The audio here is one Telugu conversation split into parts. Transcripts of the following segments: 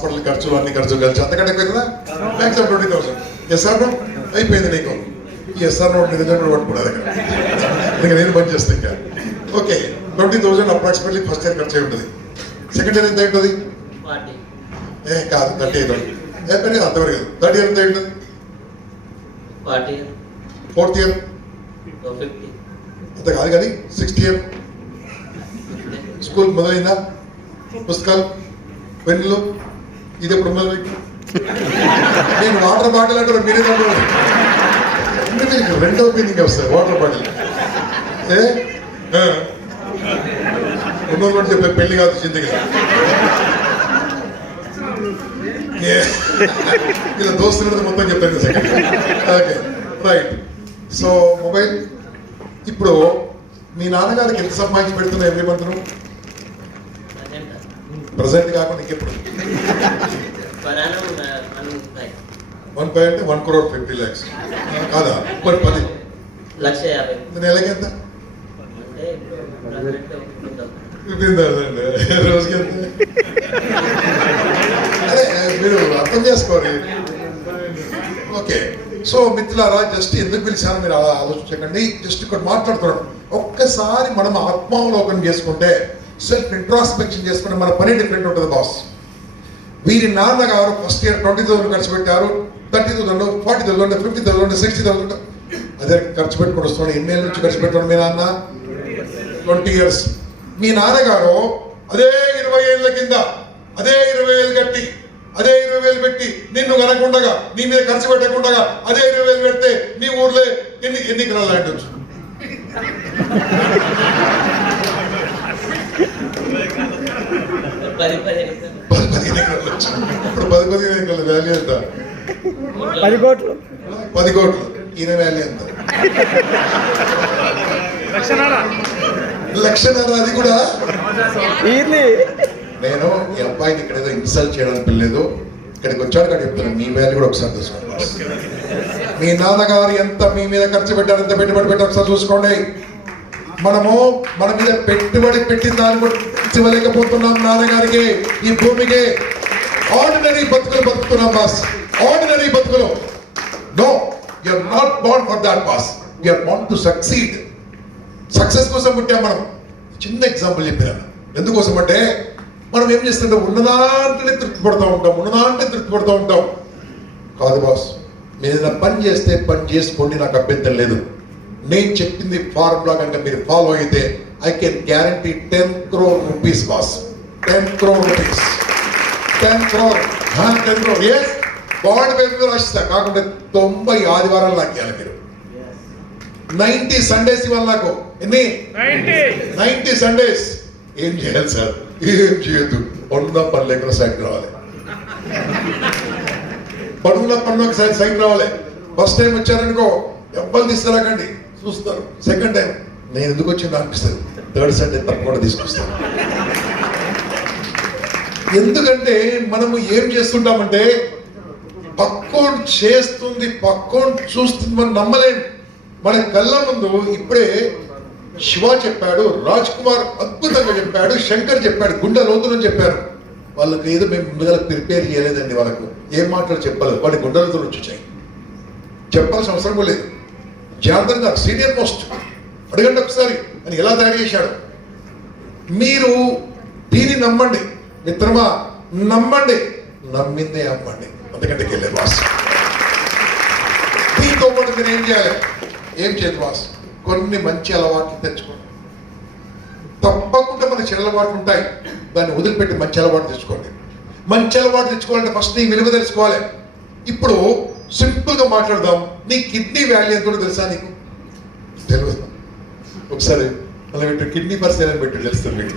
హాస్పిటల్ ఖర్చులు అన్ని ఖర్చులు కలిసి అంతకంటే ఎక్కువ కదా మ్యాక్సిమం 20,000. ఎస్ఆర్ నో అయిపోయింది నీకు. ఈ ఎస్ఆర్ నోట్ నిజంగా పట్టుకున్నా దగ్గర ఇంకా నేను పని చేస్తాను ఇంకా. ఓకే 20,000 అప్రాక్సిమేట్లీ ఫస్ట్ ఇయర్ ఖర్చు అయి ఉంటుంది. సెకండ్ ఇయర్ ఎంత ఉంటుంది? కాదు 38,000 అయిపోయింది అంతవరకు. థర్డ్ ఇయర్ ఎంత ఉంటుంది? ఫోర్త్ ఇయర్ అంత కాదు కానీ సిక్స్త్ ఇయర్ స్కూల్ మొదలైందా? పుస్తకాలు పెన్నులు ఇది ఎప్పుడు మొదలైంది? నేను వాటర్ బాటిల్ అంటే మీరే మీకు రెండో మీనింగ్ వస్తాయి వాటర్ బాటిల్. ఉన్నోళ్ళు చెప్పే పెళ్లి కాదు చింతగా ఇలా దోస్తులు మొత్తం చెప్పాను second. Okay right. So mobile ఇప్పుడు మీ నాన్నగారికి ఎంత సంపాదించి పెడుతున్నా ఎవ్రీ మంత్? ప్రజెంట్ కాకుండా ఇంకెప్పుడు? 1 అంటే 1,50,00,000 కాదా? 10,00,000 నెలకి ఎంత? 15,000 రోజుకి ఎంత? అదే మీరు అర్థం చేసుకోవాలి. ఓకే సో మిత్రులారా, జస్ట్ ఎందుకు పిలిచాను మీరు అలా ఆలోచించకండి. జస్ట్ ఇక్కడ మాట్లాడుతున్నాడు. ఒక్కసారి మనం ఆత్మావలోకనం చేసుకుంటే, సెల్ఫ్ ఇంట్రాస్పెక్షన్ చేసుకుంటే మన పని డిఫరెంట్ ఉంటుంది బాస్. వీరి నాన్నగారు ఫస్ట్ ఇయర్ 20,000 ఖర్చు పెట్టారు. 30,000 40,000 50,000 60,000 అదే ఖర్చు పెట్టుకుని వస్తున్నాడు. ఎన్నేళ్ళ నుంచి ఖర్చు పెట్టాడు మీ నాన్న? 20 years. మీ నాన్నగారు అదే 20 ఏళ్ళ కింద అదే 20,000 కట్టి అదే 20,000 పెట్టి నిన్ను కనకుండగా నీ మీద ఖర్చు పెట్టకుండా అదే 20,000 పెడితే నీ ఊర్లో ఎన్ని ఎకరాలు ల్యాండ్ వచ్చు? 10-15 ఎకరాలు వచ్చు. ఇప్పుడు 10-15 ఎకరాల వాల్యూ ఎంత? 10 కోట్లు. 10 కోట్లు. ఈయన వాల్యూ ఎంత? 1,00,000. అది కూడా నేను ఈ అబ్బాయిని ఇక్కడ ఏదో ఇన్సల్ట్ చేయడానికి పిల్లలేదు. ఇక్కడికి వచ్చాడు కానీ చెప్తాను, మీ వాల్యూ కూడా ఒకసారి చూసుకోండి. మీ నాన్నగారు ఎంత మీ మీద ఖర్చు పెట్టారు, ఎంత పెట్టుబడి పెట్టారు ఒకసారి చూసుకోండి. మనము మన మీద పెట్టుబడి పెట్టిన దాన్ని కూడా ఇవ్వలేకపోతున్నాం నాన్నగారికి, ఈ భూమికి. ఆర్డినరీ బతుకులు బతుకుతున్నాం బాస్, ఆర్డినరీ బతుకులు. No, you are not born for that boss, you are born to succeed. Success కోసం పుట్టాం మనం. చిన్న ఎగ్జాంపుల్ చెప్పాను. ఎందుకోసం అంటే మనం ఏం చేస్తుంటే ఉన్నదాంట్లోనే తృప్తి పడుతూ ఉంటాం. కాదు బాస్, మీరు ఏదైనా పని చేస్తే పని చేసుకోండి, నాకు అభ్యంతరం లేదు. నేను చెప్పింది ఫార్ములా కనుక మీరు ఫాలో అయితే I can guarantee 10 crore rupees boss. 10 crore rupees. 10 crore. Yes, bond paper రాసిస్తా. కాకుండా 90 ఆదివారాలు నాకు ఇవ్వాలి మీరు. 90 సండేస్ ఇవ్వాలి నాకు. ఎన్ని? 90 సండేస్. ఏం చేయాలి సార్? ఏం చేయొద్దు. పన్నుల పని లేకుండా సైట్ రావాలి. పన్నుల పన్ను ఒకసారి సైట్ రావాలి. ఫస్ట్ టైం వచ్చారనుకో ఎవ్వరు తీసుకురాకండి, చూస్తారు. సెకండ్ టైం నేను ఎందుకు వచ్చింది అనిపిస్తుంది. థర్డ్ సండే తప్పకుండా తీసుకొస్తాను. ఎందుకంటే మనము ఏం చేస్తుంటామంటే పక్కోడు చేస్తుంది, పక్కోడు చూస్తుంది, మనం నమ్మలేము. మన కళ్ళ ముందు ఇప్పుడే శివ చెప్పాడు, రాజ్ కుమార్ అద్భుతంగా చెప్పాడు, శంకర్ చెప్పాడు, గుండె లోతులని చెప్పారు. వాళ్ళకి ఏదో మేము ముందుగా ప్రిపేర్ చేయలేదండి. వాళ్ళకు ఏం మాటలు చెప్పాలి, వాడి గుండెలతో వచ్చాయి. చెప్పాల్సిన అవసరం కూడా లేదు. జనార్దన్ గారు సీనియర్ మోస్ట్, అడగండి ఒకసారి అని ఎలా తయారు చేశాడు. మీరు దీన్ని నమ్మండి మిత్రమా, నమ్మండి, నమ్మిందే అమ్మండి. అంతకంటే వెళ్ళే బాస్. దీంతో పాటు మీరు ఏం చేయాలి? ఏం చేయదు బాస్, కొన్ని మంచి అలవాట్లు తెచ్చుకోండి. తప్పకుండా మన చెడు అలవాట్లు ఉంటాయి, దాన్ని వదిలిపెట్టి మంచి అలవాటు తెచ్చుకోండి. మంచి అలవాటు తెచ్చుకోవాలంటే ఫస్ట్ నీ విలువ తెలుసుకోవాలి. ఇప్పుడు సింపుల్ గా మాట్లాడదాం. నీ కిడ్నీ వాల్యూ ఎంత తెలుసా? నీకు తెలియదు. ఒకసారి అలా పెట్టు, కిడ్నీ పరిస్థితి అని పెట్టు, తెలుస్తుంది మీకు.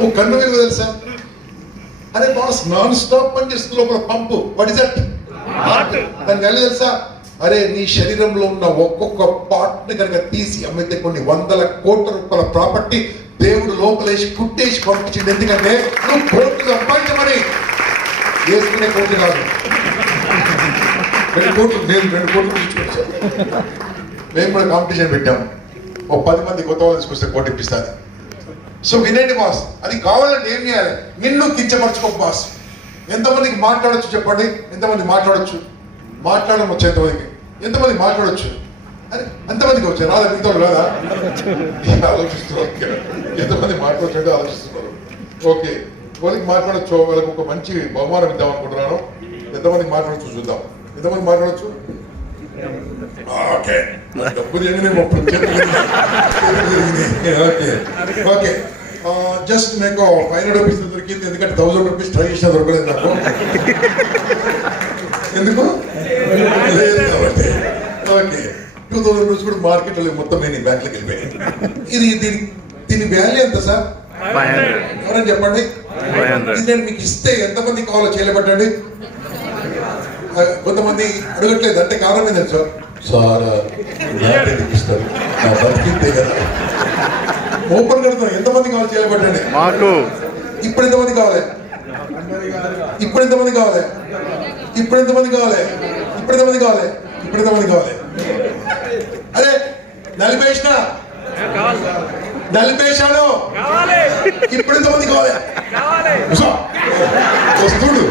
ఓ కన్ను విలువ తెలుసా? అరే బాస్, నాన్ స్టాప్ పని చేస్తుంది లోపల పంపు. What is that? దాని వాల్యూ తెలుసా? అరే నీ శరీరంలో ఉన్న ఒక్కొక్క పార్ట్ ని కనుక తీసి అమ్మితే కొన్ని 100 కోట్ల రూపాయల ప్రాపర్టీ దేవుడు లోపలేసి కుట్టేసి పంపించింది. ఎందుకంటే నువ్వు కోట్లు సంపాదించమని. వేసుకునే కోట్లు కాదు, 2 కోట్లు. నేను 2 కోట్లు తీసుకొచ్చాను. మేము కూడా కాంపిటీషన్ పెట్టాము. ఓ 10 మంది కొత్త వాళ్ళు తీసుకొస్తే కోటి ఇప్పిస్తాను. సో వినండి బాస్, అది కావాలంటే ఏం చేయాలి? నిన్ను కించపరచుకో బాస్. ఎంతమందికి మాట్లాడొచ్చు చెప్పండి? ఎంతమంది మాట్లాడొచ్చు? మాట్లాడడం వచ్చి ఎంతమందికి? ఎంతమంది మాట్లాడొచ్చు? అరే ఎంతమందికి వచ్చారు? రాదా? మిగతా రాదా? ఆలోచిస్తున్నారు. ఎంతమంది మాట్లాడచ్చు అంటే ఆలోచిస్తున్నారు. ఓకే, వాళ్ళకి మాట్లాడచ్చు, వాళ్ళకి ఒక మంచి బహుమానం ఇద్దాం అనుకుంటున్నాను. ఎంతమందికి మాట్లాడచ్చు చూద్దాం. ఎంతమంది మాట్లాడచ్చు? ఓకే, డబ్బు జరిగినాయి. ఓకే ఓకే, జస్ట్ మీకు 500 రూపీస్ దొరికింది. ఎందుకంటే 1000 రూపీస్ ట్రై చేసినా దొరకలేదు నాకు. ఎందుకు లేదు కాబట్టి. ఓకే, 2000 రూపీస్ కూడా మార్కెట్లో మొత్తం నేను బ్యాంకులోకి వెళ్ళిపోయాయి. ఇది దీని వాల్యూ ఎంత సార్? ఎవరైనా చెప్పండి. ఇది నేను మీకు ఇస్తే ఎంతమంది కావాలో చేయలేబట్టండి. కొంతమంది అడగట్లేదు అంటే కారణం ఏంటంటే సార్ నాకెందుకు ఇస్తారు, నా బతికితే కదా. ఓపెన్ కడతాను. ఎంతమంది కావాలి చేయలేబట్టండి. ఇప్పుడు ఎంతమంది కావాలి? ఇప్పుడు ఎంతమంది కావాలి? ఇప్పుడు ఎంతమంది కావాలి? ఇప్పుడు ఎంతమంది కావాలి? ఇప్పుడు ఎంతమంది కావాలి? అరే నలిపేసినా నలిపేశాను. ఇప్పుడు ఎంతమంది కావాలి? వస్తుడు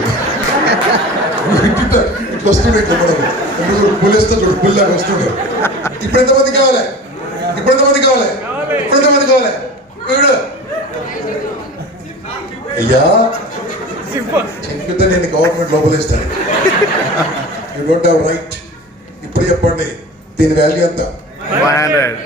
ఇట్లా వస్తుండే, ఇట్లా మనం పులిస్తే చూడు, పుల్లాగా వస్తుండే. ఇప్పుడు ఎంతమంది కావాలి? ఇప్పుడు ఎంతమంది కావాలి? ఇప్పుడు ఎంతమంది కావాలి? వీడు అయ్యా చెప్తే నేను గవర్నమెంట్ లోపలేస్తాను. You don't have right. ఇప్పుడు చెప్పండి దీని వాల్యూ ఎంత?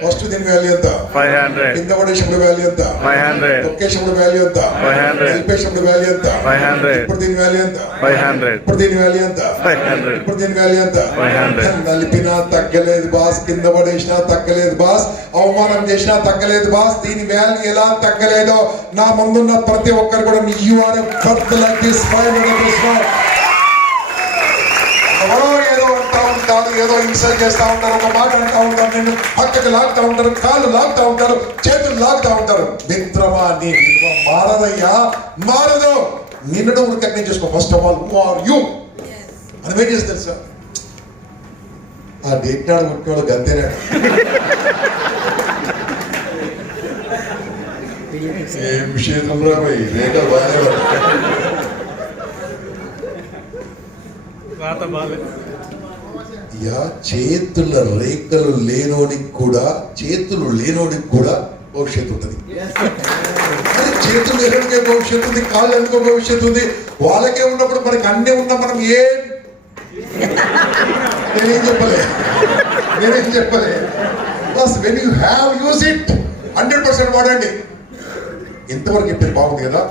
ఫస్ట్ దీని వాల్యూ ఎంత? 500. కింద పడేసినప్పుడు వాల్యూ ఎంత? 500. తొక్కేసినప్పుడు వాల్యూ ఎంత? 500. నిలిపేసినప్పుడు వాల్యూ ఎంత? 500. ఇప్పుడు దీని వాల్యూ ఎంత? 500. ఇప్పుడు దీని వాల్యూ ఎంత? 500. ఇప్పుడు దీని వాల్యూ ఎంత? 500. నలిపినా తగ్గలేదు బాస్, కింద పడేసినా తగ్గలేదు బాస్, అవమానం చేసినా తగ్గలేదు బాస్. దీని వాల్యూ ఎలా తగ్గలేదో నా ముందున్న ప్రతి ఒక్కరు కూడా you are birth like this 500 rupees. ఎవరో ఏదో అంటా ఉంటారు, ఏదో ఇన్సల్ట్ చేస్తా ఉంటారు, ఒక మాట అంటా ఉంటారు, నేను పక్కకు లాగుతా ఉంటారు, కాళ్ళు లాగుతా ఉంటారు, చేతులు లాగుతా ఉంటారు. మిత్రమా నీ విలువ మారదయ్యా, మారదు. నిన్ను రికగ్నైజ్ చేసుకో. First of all who are you అని వెయిట్ చేసి తెలుసా? ఆ డేట్ నాడు పుట్టినవాడు గంతేనాడు. ఏం విషయం రాబోయి రేఖలు బాగానే చేతుల రేఖలు లేనోడికి కూడా, చేతులు లేనోడికి కూడా భవిష్యత్తు ఉంటుంది. చేతులు లేనోడికే భవిష్యత్తు ఉంది, కాళ్ళు ఎందుకో భవిష్యత్తు ఉంది. వాళ్ళకే ఉన్నప్పుడు మనకి అన్నీ ఉన్నా మనం నేనేం చెప్పలే. When you have use it 100% వాడండి. ఇంతవరకు చెప్తే బాగుంది కదా.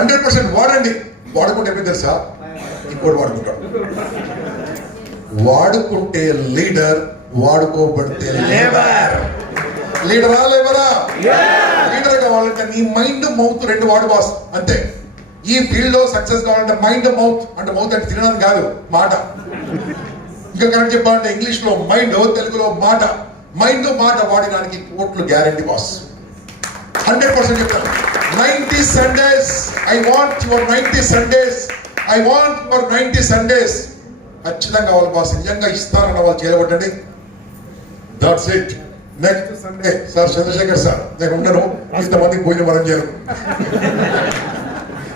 100% వాడండి. వాడుకుంటే ఏమి తెలుసా? ఇంకోటి వాడుకుంటాడు. వాడుకుంటే లీడర్, వాడుకోబడితే లేబర్. లీడరా లేబరా? లీడర్ కావాలంటే నీ మైండ్ మౌత్ రెండు వాడు బాస్, అంతే. ఈ ఫీల్డ్ లో సక్సెస్ కావాలంటే మైండ్ మౌత్ అంటే మౌత్ అంటే తినడం కాదు, మాట. ఇంకా కరెక్ట్ చెప్పాలంటే ఇంగ్లీష్ లో మైండ్, తెలుగులో మాట. మైండ్ మాట వాడడానికి కోట్లు గ్యారెంటీ బాస్. 100% చెప్తాను. 90 Sundays I want your 90 Sundays. I want your 90 Sundays. ఖచ్చితంగా వాళ్ళ బాస్ నిజంగా ఇస్తారన్న వాళ్ళు చేయబట్టండి. That's it. Next Sunday sir Chandrashekhar sir నేను ఉండను, ఇంతమందికి పోయిన మనం చేయను.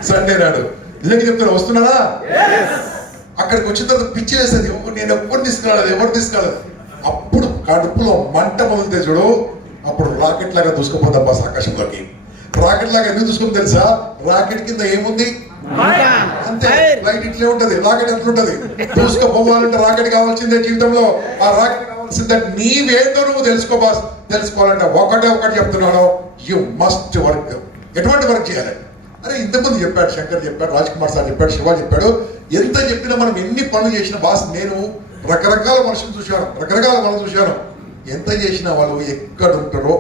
సండే నాడు నిజంగా చెప్తాను, వస్తున్నారా? అక్కడికి వచ్చిన తర్వాత పిచ్చి వేస్తుంది. నేను ఎవరు తీసుకురాలేదు. అప్పుడు కడుపులో మంట మొదలుతే చూడు, అప్పుడు రాకెట్ లాగా దూసుకుపోతాం బాస్ ఆకాశంలోకి. రాకెట్ లాగా ఎందుకు దూసుకుని తెలుసా? రాకెట్ కింద ఏముంది? అంతే. ఫ్లైట్ ఇట్లే ఉంటది, రాకెట్ ఎట్లుంటది. దూసుకుపోవాలంటే రాకెట్ కావాల్సిందే జీవితంలో. ఆ రాకెట్ కావాల్సిందే నీవేందో నువ్వు తెలుసుకో బాస్. తెలుసుకోవాలంటే ఒకటి చెప్తున్నాను, యు మస్ట్ వర్క్. ఎటువంటి వర్క్ చేయాలి? అరే ఇంతకుముందు చెప్పాడు, శంకర్ చెప్పాడు, రాజ్ కుమార్ సార్ చెప్పాడు, శివ చెప్పాడు. ఎంత చెప్పినా మనం ఎన్ని పనులు చేసిన బాస్, నేను రకరకాల మనుషులు చూశాను. ఎంత చేసినా వాళ్ళు ఎక్కడ ఉంటారో